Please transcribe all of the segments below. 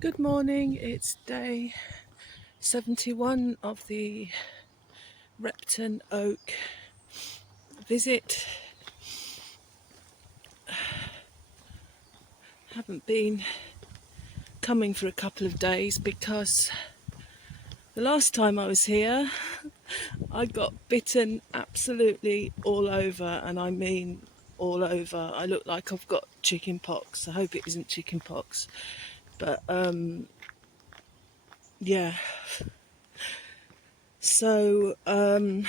Good morning, it's day 71 of the Repton Oak visit. Haven't been coming for a couple of days because the last time I was here I got bitten absolutely all over, and I mean all over. I look like I've got chicken pox. I hope it isn't chicken pox, but yeah. So I'm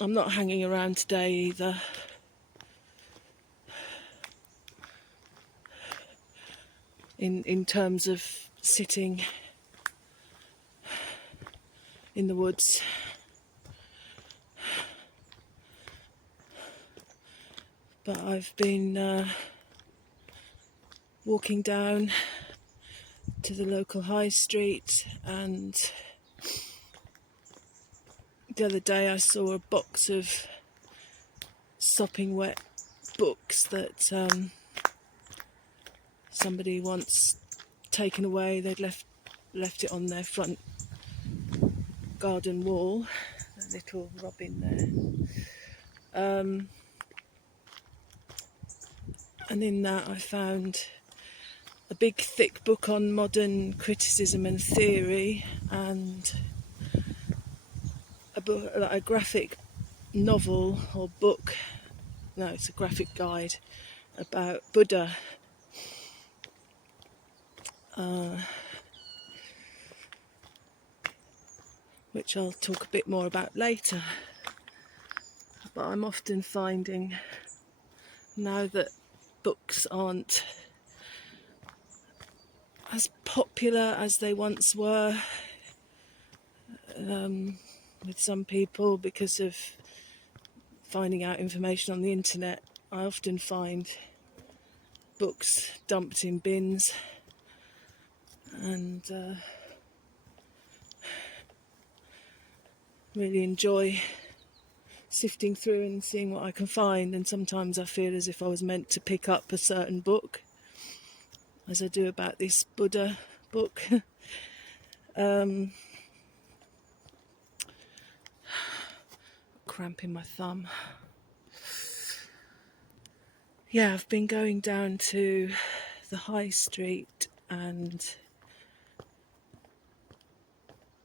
not hanging around today either. In terms of sitting in the woods. But I've been walking down to the local high street, and the other day I saw a box of sopping wet books that somebody once taken away. They'd left it on their front garden wall, a little robin there. And in that I found a big thick book on modern criticism and theory, and a graphic novel or book. No, it's a graphic guide about Buddha. Which I'll talk a bit more about later. But I'm often finding now that books aren't as popular as they once were with some people because of finding out information on the internet. I often find books dumped in bins, and really enjoy sifting through and seeing what I can find. And sometimes I feel as if I was meant to pick up a certain book, as I do about this Buddha book. Cramp in my thumb. Yeah, I've been going down to the high street and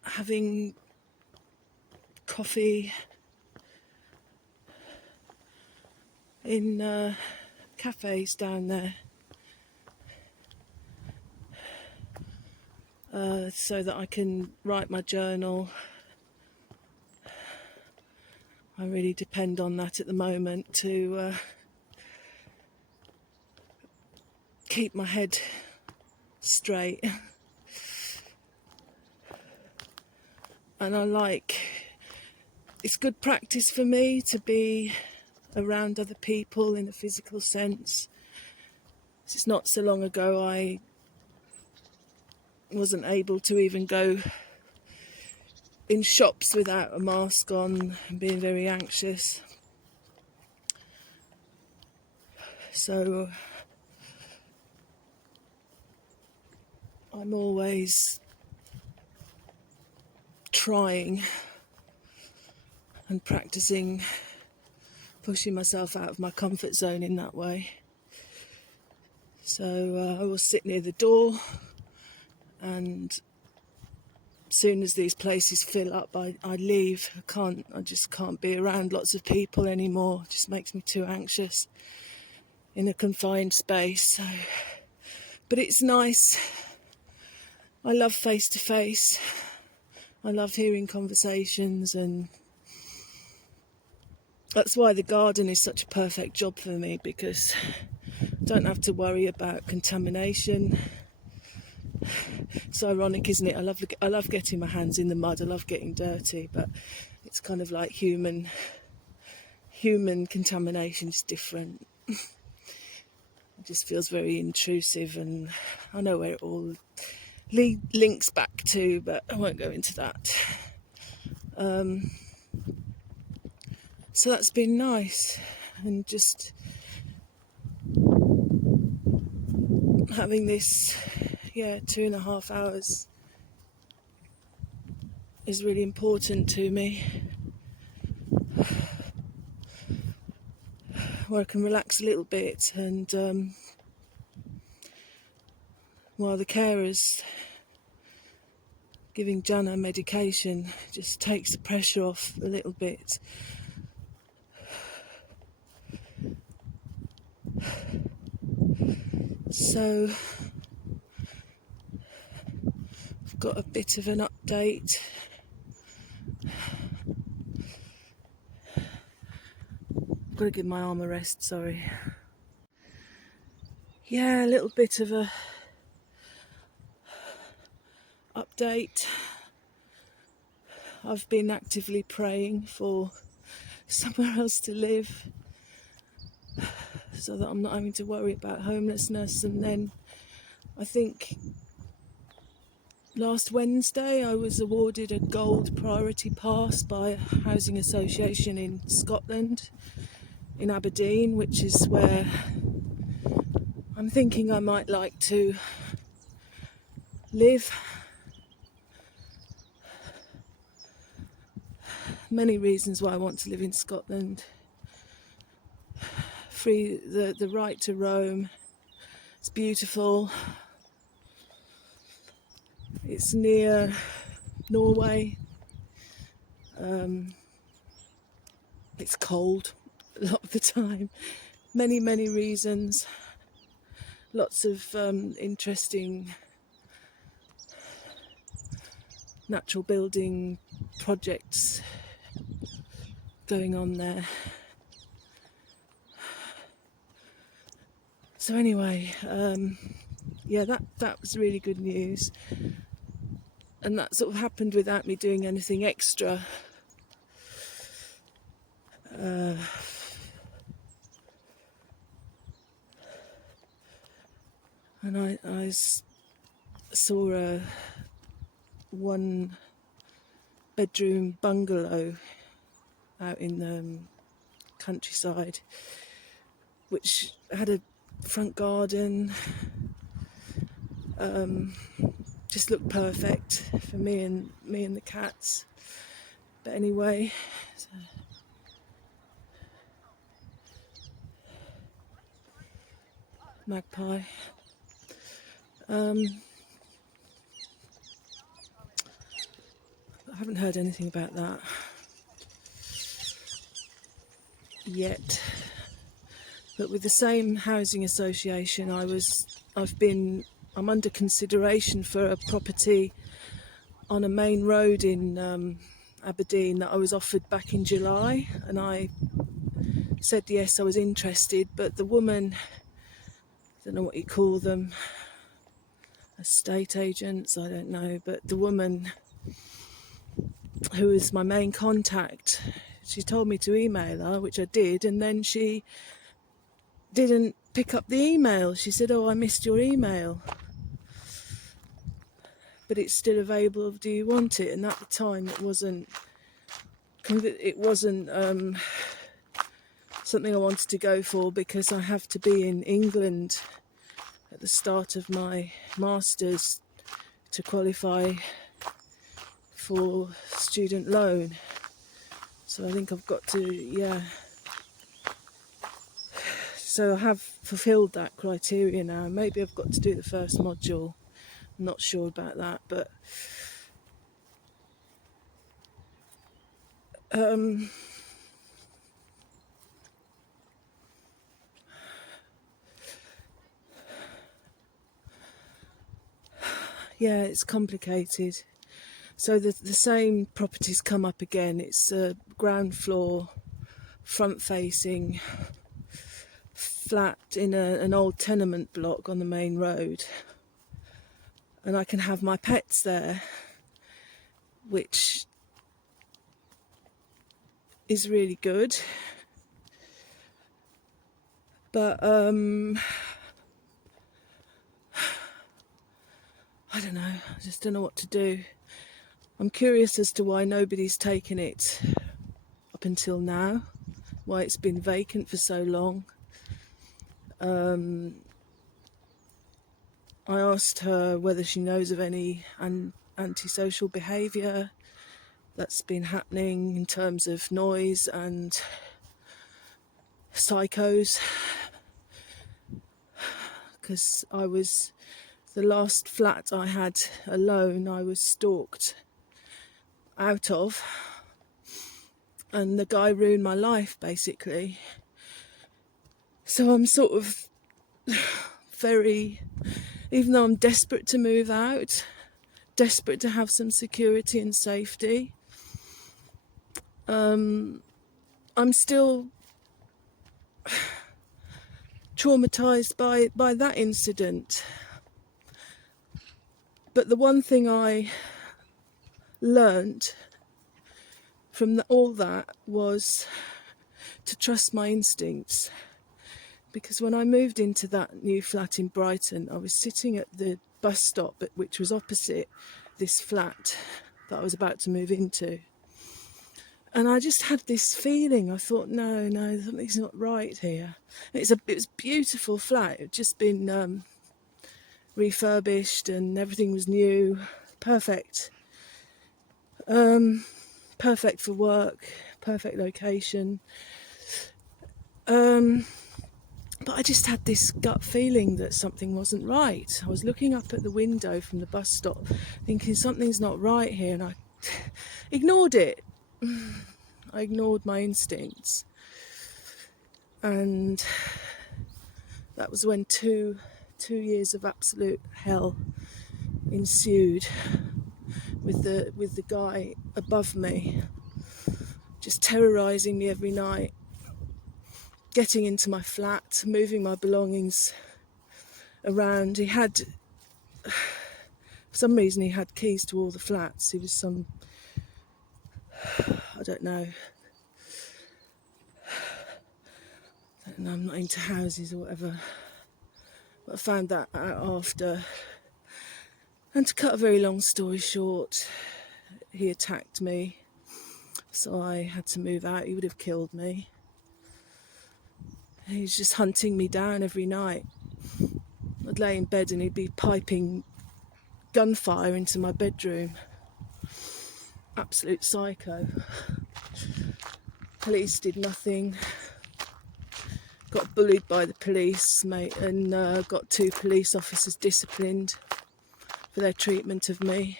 having coffee in cafes down there, so that I can write my journal. I really depend on that at the moment to keep my head straight. And it's good practice for me to be around other people in a physical sense. It's not so long ago I wasn't able to even go in shops without a mask on, and being very anxious. So I'm always trying and practicing pushing myself out of my comfort zone in that way. So I will sit near the door, and as soon as these places fill up, I leave. I just can't be around lots of people anymore. It just makes me too anxious in a confined space. So, but it's nice. I love face to face. I love hearing conversations, and that's why the garden is such a perfect job for me, because I don't have to worry about contamination. It's ironic, isn't it? I love getting my hands in the mud. I love getting dirty, but it's kind of like human contamination is different. It just feels very intrusive, and I know where it all links back to, but I won't go into that. So that's been nice, and just having this 2.5 hours is really important to me, where I can relax a little bit, and while the carers giving Jana medication just takes the pressure off a little bit. So I've got a bit of an update. I've got to give my arm a rest, sorry. Yeah, a little bit of a update. I've been actively praying for somewhere else to live, so that I'm not having to worry about homelessness. And then I think last Wednesday I was awarded a gold priority pass by a housing association in Scotland, in Aberdeen, which is where I'm thinking I might like to live. Many reasons why I want to live in Scotland. Free, the right to roam. It's beautiful. It's near Norway. It's cold a lot of the time. Many reasons. Lots of interesting natural building projects going on there. So anyway, that was really good news, and that sort of happened without me doing anything extra. And I saw a 1-bedroom bungalow out in the countryside, which had a front garden. Just looked perfect for me and the cats. But anyway, so magpie. I haven't heard anything about that yet. But with the same housing association, I'm under consideration for a property on a main road in Aberdeen that I was offered back in July, and I said yes, I was interested. But the woman, I don't know what you call them, estate agents, I don't know, but the woman who is my main contact, she told me to email her, which I did, and then she didn't pick up the email. She said, "Oh, I missed your email, but it's still available. Do you want it?" And at the time, it wasn't something I wanted to go for, because I have to be in England at the start of my masters to qualify for student loan. So I think I've got to, so I have fulfilled that criteria now. Maybe I've got to do the first module. I'm not sure about that, but it's complicated. So the same properties come up again. It's a ground floor, front-facing flat in an old tenement block on the main road, and I can have my pets there, which is really good. But I don't know, I just don't know what to do. I'm curious as to why nobody's taken it up until now, why it's been vacant for so long. I asked her whether she knows of any antisocial behaviour that's been happening in terms of noise and psychos, because the last flat I had alone, I was stalked out of, and the guy ruined my life basically. So I'm sort of very, even though I'm desperate to move out, desperate to have some security and safety, I'm still traumatised by that incident. But the one thing I learned from all that was to trust my instincts. Because when I moved into that new flat in Brighton, I was sitting at the bus stop, which was opposite this flat that I was about to move into. And I just had this feeling. I thought, no, something's not right here. It was a beautiful flat. It had just been refurbished and everything was new. Perfect. Perfect for work. Perfect location. But I just had this gut feeling that something wasn't right. I was looking up at the window from the bus stop, thinking something's not right here, and I ignored it. I ignored my instincts. And that was when two years of absolute hell ensued with the guy above me, just terrorising me every night, getting into my flat, moving my belongings around. For some reason he had keys to all the flats. He was I don't know, I'm not into houses or whatever, but I found that out after. And to cut a very long story short, he attacked me, so I had to move out. He would have killed me. He was just hunting me down every night. I'd lay in bed and he'd be piping gunfire into my bedroom. Absolute psycho. Police did nothing. Got bullied by the police, mate, and got 2 police officers disciplined for their treatment of me,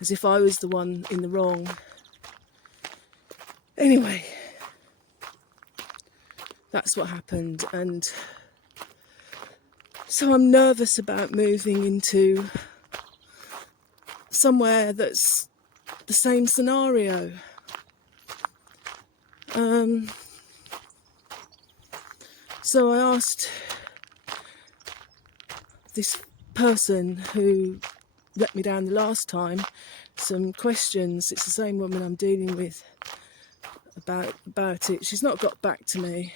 as if I was the one in the wrong. Anyway, that's what happened, and so I'm nervous about moving into somewhere that's the same scenario. So I asked this person who let me down the last time some questions. It's the same woman I'm dealing with about it. She's not got back to me.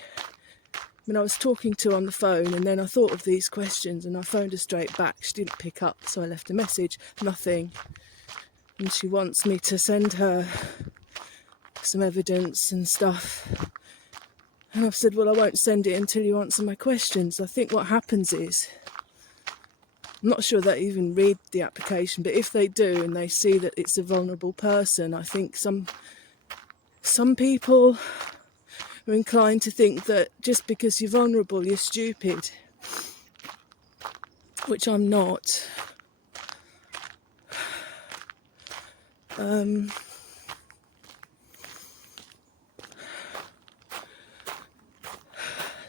I mean, I was talking to her on the phone, and then I thought of these questions and I phoned her straight back. She didn't pick up, so I left a message. Nothing. And she wants me to send her some evidence and stuff. And I've said, well, I won't send it until you answer my questions. I think what happens is, I'm not sure they even read the application, but if they do and they see that it's a vulnerable person, I think some people are inclined to think that just because you're vulnerable, you're stupid, which I'm not.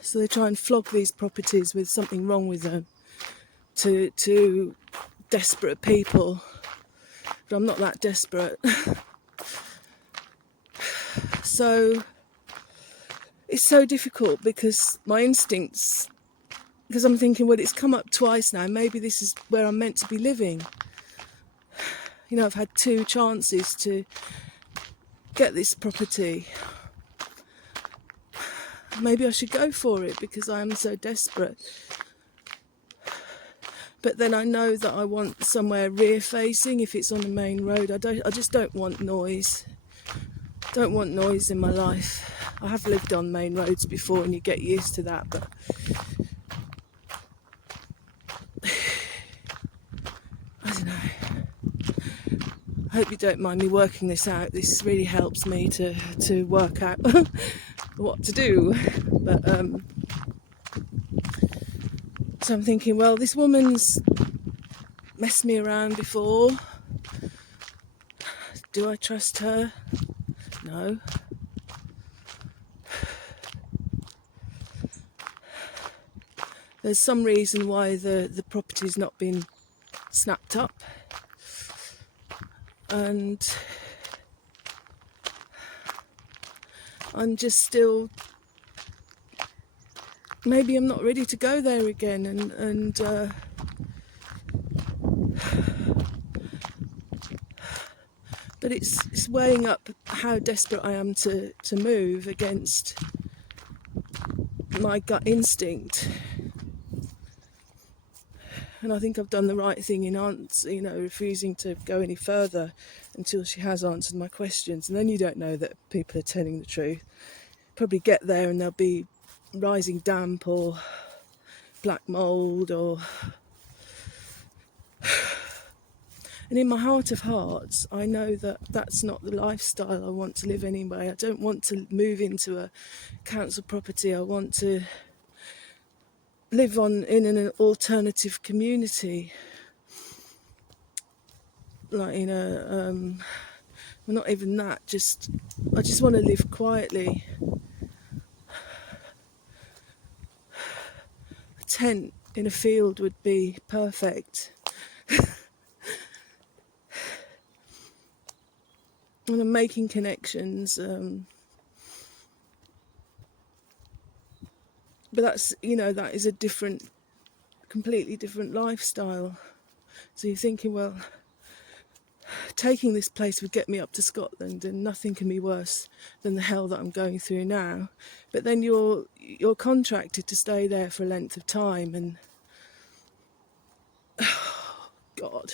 So they try and flog these properties with something wrong with them to desperate people. But I'm not that desperate. So it's so difficult because my instincts, because I'm thinking, well, it's come up twice now, maybe this is where I'm meant to be living. You know, I've had 2 chances to get this property. Maybe I should go for it because I am so desperate. But then I know that I want somewhere rear facing if it's on the main road. I just don't want noise. Don't want noise in my life. I have lived on main roads before and you get used to that, but hope you don't mind me working this out. This really helps me to work out what to do. But so I'm thinking, well, this woman's messed me around before. Do I trust her? No. There's some reason why the property's not been snapped up. And I'm just still, maybe I'm not ready to go there again, and but it's weighing up how desperate I am to move against my gut instinct. And I think I've done the right thing in refusing to go any further until she has answered my questions. And then you don't know that people are telling the truth. Probably get there and there'll be rising damp or black mould or... And in my heart of hearts, I know that that's not the lifestyle I want to live anyway. I don't want to move into a council property. I want to live in an alternative community, like in a well, not even that, I just want to live quietly. A tent in a field would be perfect. And I'm making connections, but that is a completely different lifestyle. So you're thinking, well, taking this place would get me up to Scotland, and nothing can be worse than the hell that I'm going through now. But then you're contracted to stay there for a length of time, and oh, God.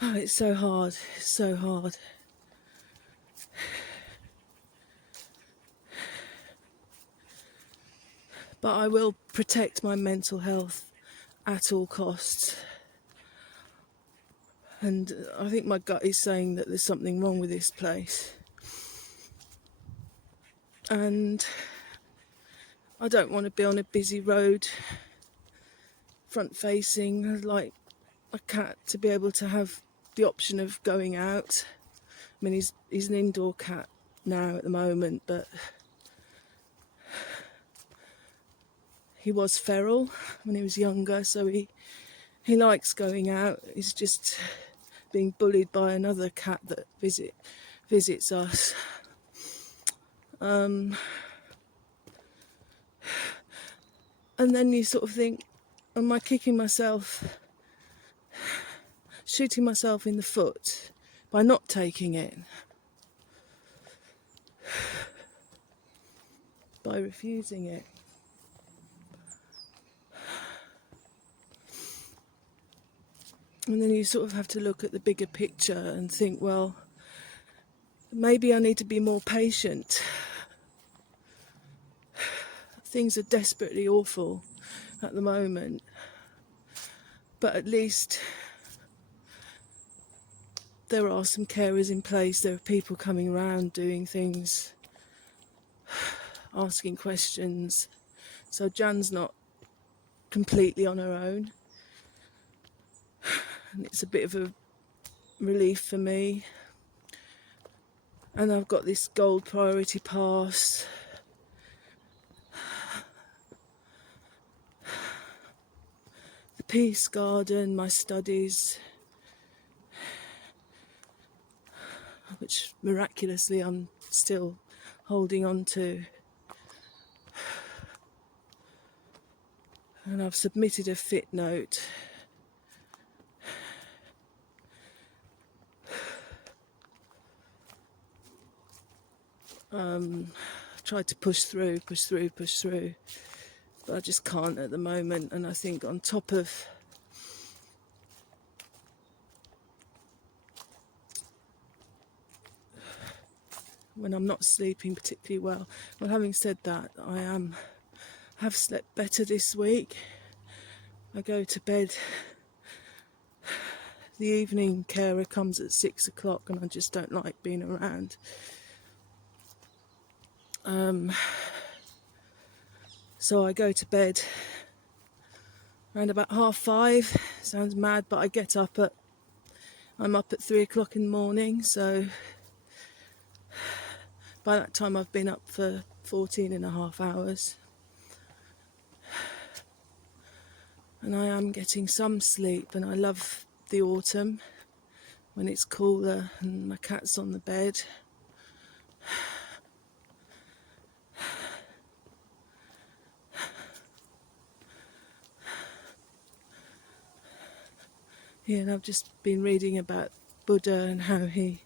Oh, it's so hard. It's so hard. But I will protect my mental health at all costs. And I think my gut is saying that there's something wrong with this place. And I don't want to be on a busy road, front facing. I'd like a cat to be able to have the option of going out. I mean, he's an indoor cat now at the moment, but he was feral when he was younger, so he likes going out. He's just being bullied by another cat that visits us. And then you sort of think, am I shooting myself in the foot by not taking it? By refusing it? And then you sort of have to look at the bigger picture and think, well, maybe I need to be more patient. Things are desperately awful at the moment, but at least there are some carers in place. There are people coming around doing things, asking questions. So Jan's not completely on her own, and it's a bit of a relief for me. And I've got this gold priority pass. The peace garden, my studies, which miraculously I'm still holding on to. And I've submitted a fit note. Tried to push through, but I just can't at the moment. And I think on top of when I'm not sleeping particularly well, having said that, I have slept better this week, I go to bed. The evening carer comes at 6 o'clock and I just don't like being around. So I go to bed around about 5:30. Sounds mad, but I get up at, I'm up at 3 o'clock in the morning. So by that time I've been up for 14 and a half hours. And I am getting some sleep, and I love the autumn when it's cooler and my cat's on the bed. Yeah, and I've just been reading about Buddha and how he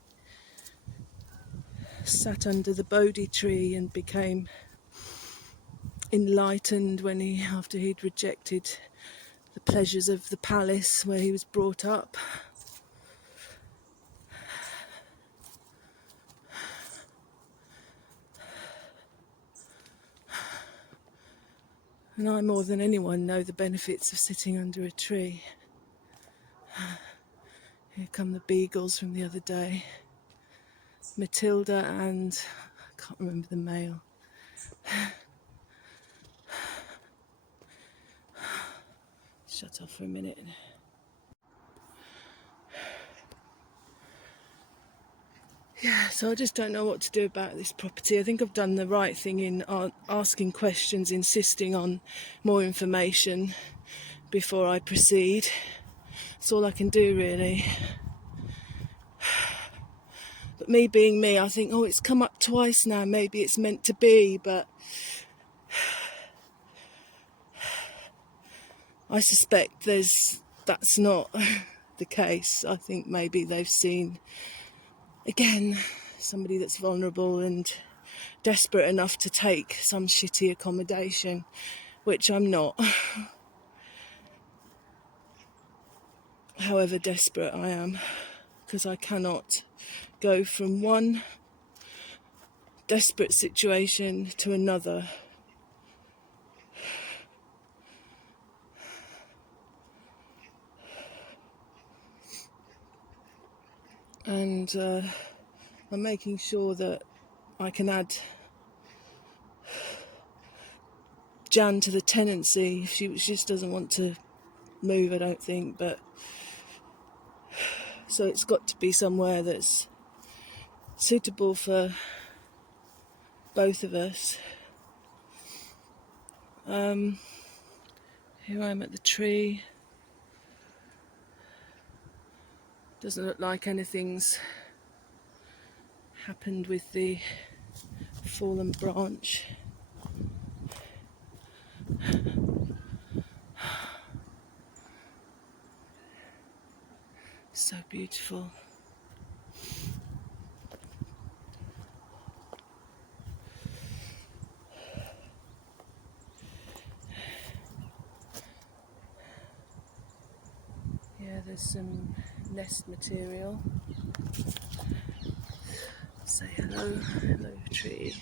sat under the Bodhi tree and became enlightened after he'd rejected the pleasures of the palace where he was brought up. And I, more than anyone, know the benefits of sitting under a tree. Here come the beagles from the other day. Matilda and I can't remember the male. Shut off for a minute. Yeah, so I just don't know what to do about this property. I think I've done the right thing in asking questions, insisting on more information before I proceed. That's all I can do, really. But me being me, I think, oh, it's come up twice now, maybe it's meant to be, but I suspect that's not the case. I think maybe they've seen, again, somebody that's vulnerable and desperate enough to take some shitty accommodation, which I'm not. However desperate I am, because I cannot go from one desperate situation to another. And I'm making sure that I can add Jan to the tenancy. She just doesn't want to move, I don't think, but so it's got to be somewhere that's suitable for both of us. Here I am at the tree. Doesn't look like anything's happened with the fallen branch. So beautiful. Yeah, there's some nest material. Say hello, hello tree.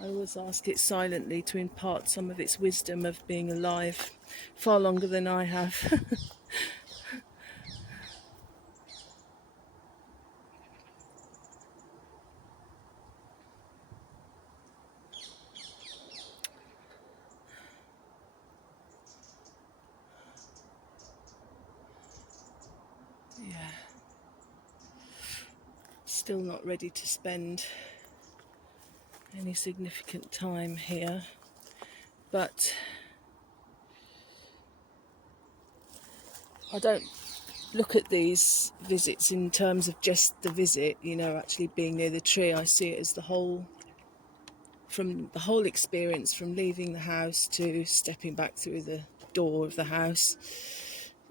I always ask it silently to impart some of its wisdom of being alive, far longer than I have. Yeah. Still not ready to spend any significant time here, but I don't look at these visits in terms of just the visit, actually being near the tree. I see it as the whole experience, from leaving the house to stepping back through the door of the house.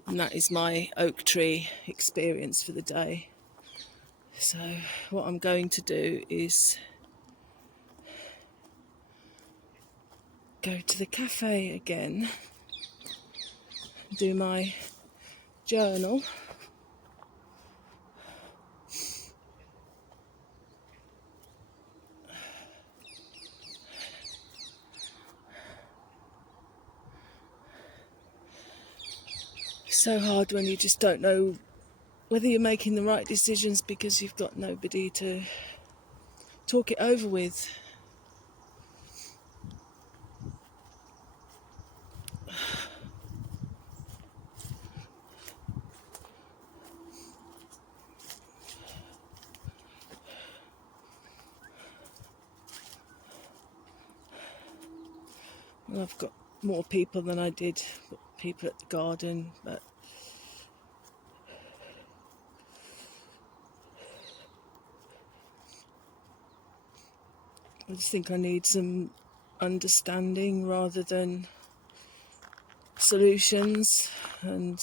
And that is my oak tree experience for the day. So what I'm going to do is go to the cafe again, do my journal, so hard when you just don't know whether you're making the right decisions because you've got nobody to talk it over with. Well, I've got more people than I did, people at the garden, but I just think I need some understanding rather than solutions and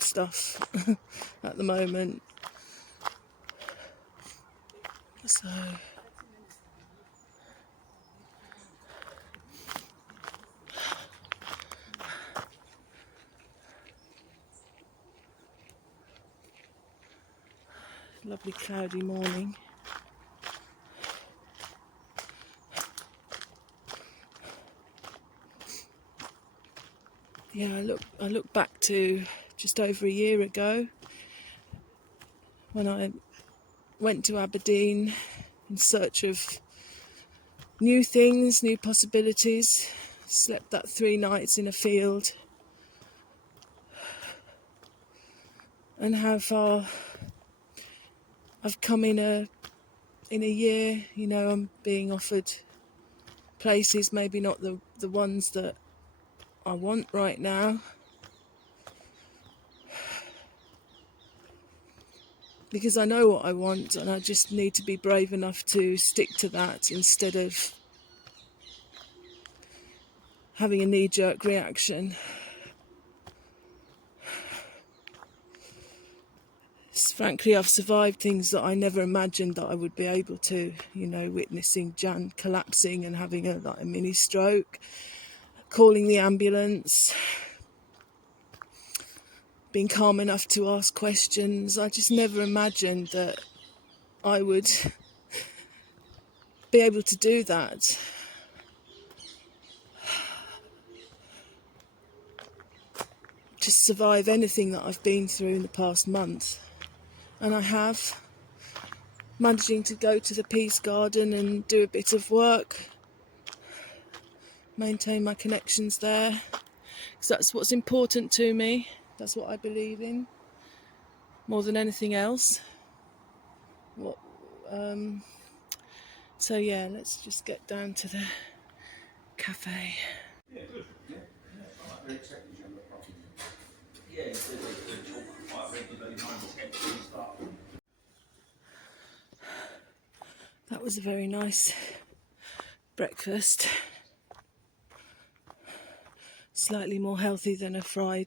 stuff at the moment. So lovely cloudy morning. Yeah, I look back to just over a year ago when I went to Aberdeen in search of new things, new possibilities. Slept that 3 nights in a field, and how far I've come in a year. You know, I'm being offered places, maybe not the ones that I want right now, because I know what I want and I just need to be brave enough to stick to that instead of having a knee-jerk reaction. Frankly, I've survived things that I never imagined that I would be able to, you know, witnessing Jan collapsing and having a mini stroke, calling the ambulance, being calm enough to ask questions. I just never imagined that I would be able to do that. Just survive anything that I've been through in the past month. And I have, managing to go to the Peace Garden and do a bit of work, maintain my connections there, because that's what's important to me. That's what I believe in more than anything else. So yeah, let's just get down to the cafe. Yeah, good. Yeah, I like very technical Gemma Boyd. Yeah, so they talk quite regularly, 9-10 and stuff. That was a very nice breakfast. Slightly more healthy than a fry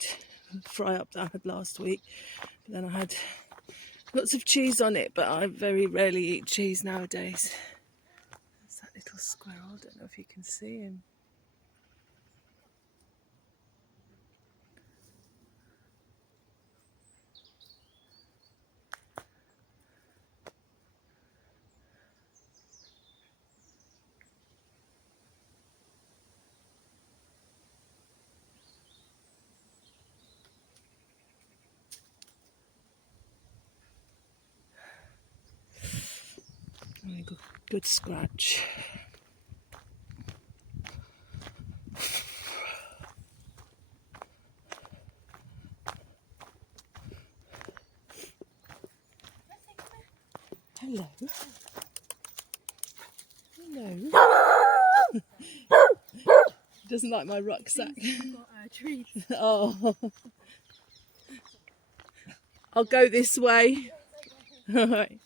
up that I had last week. But then I had lots of cheese on it, but I very rarely eat cheese nowadays. There's that little squirrel, I don't know if you can see him. Good scratch. Hello. Hello. Doesn't like my rucksack. Trees. Oh. I'll go this way. All right.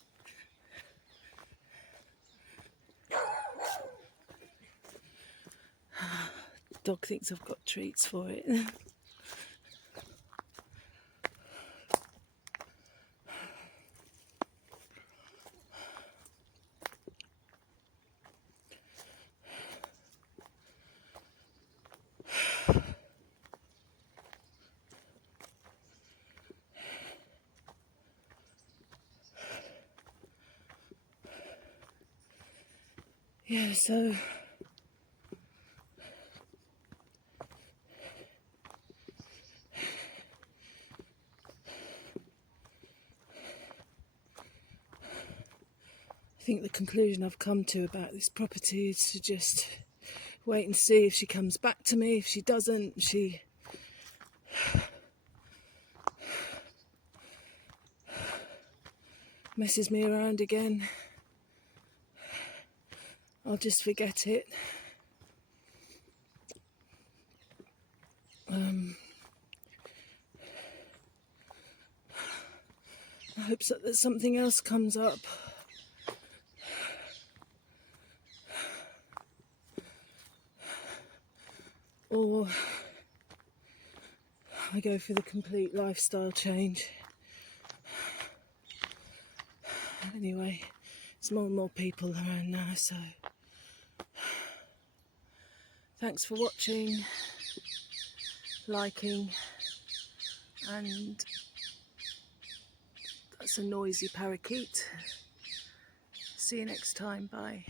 Dog thinks I've got treats for it. Yeah, so think the conclusion I've come to about this property is to just wait and see if she comes back to me. If she doesn't, she messes me around again, I'll just forget it. I hope that something else comes up. Or I go for the complete lifestyle change. Anyway, there's more and more people around now, so thanks for watching, liking, and that's a noisy parakeet. See you next time, bye.